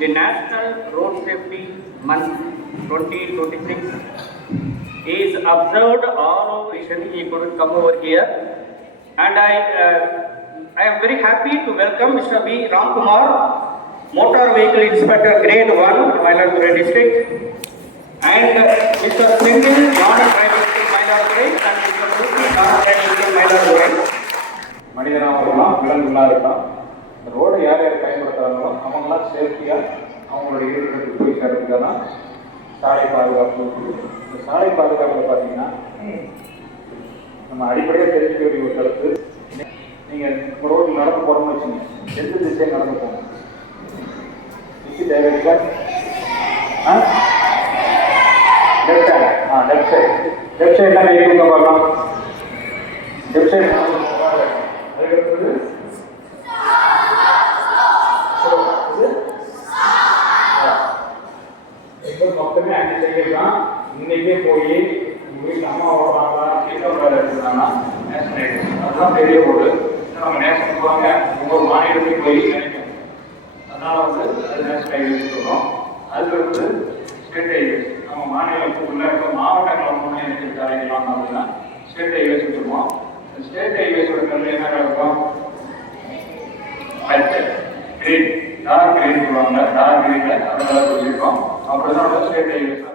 the National Road Safety Month 2026 is observed all over nation. He could come over here, and I, uh, I am very happy to welcome Mr. B. Ramkumar, Motor Vehicle Inspector Grade 1, Mailadurai District, and uh, Mr. Sindhu, Non-Driver Skill Mailadurai, and Mr. Murthy, Non-Driver Skill Mailadurai. மனிதனாக இருக்கலாம் விலங்குகளாக இருக்கலாம் இந்த ரோடை யார் யார் பயன்படுத்துகிறாங்களோ அவங்களாம் சேஃப்டியாக அவங்களுடைய இருக்கிறதுக்கு போய் சேர்றதுக்காக சாலை பாதுகாப்பு இருக்குது. இந்த சாலை பாதுகாப்பில் பார்த்தீங்கன்னா நம்ம அடிப்படையாக தெரிஞ்சுக்க வேண்டிய ஒரு கருத்து. நீங்கள் ரோடு நடந்து போகிறோம்னு வச்சுங்க எந்த திசையை நடந்து போகணும்? திசை தேவையில்லை ஆ? லெஃப்ட் ஹேண்ட் ஆ லெஃப்ட் சைடு லெஃப்ட் சைடு தான் கையை பார்க்கலாம் லெஃப்ட் சைடு இப்போ மொத்தமே அஞ்சு சைக்கிள் தான். இன்னைக்கே போய் உங்க அம்மா ஓடுறாங்களா இன்னொரு வேலை இருக்குதானா நேஷனல் ஐடி அதெல்லாம் பெரிய ரோடு. நம்ம நேஷனல் போவாங்க. ஒவ்வொரு மாநிலத்தையும் போய் நினைக்கணும். அதனால வந்து அது நேஷனல் ஐடி சொல்கிறோம் அது வந்து ஸ்டேட் ஹைவேஸ் நம்ம மாநிலத்துக்குள்ள இருக்க மாவட்டங்கள் மூணு எனக்கு சாலைகள்லாம் அப்படின்னா ஸ்டேட் ஹைவேஸ் சொல்லுவோம். ஸ்டேட் ஹைவேஸோட கல்வி என்ன இருக்கும்? பச்சை கிரீன் டார்க் கிரீன் சொல்லுவாங்க? அப்படிதான் ஸ்டேட்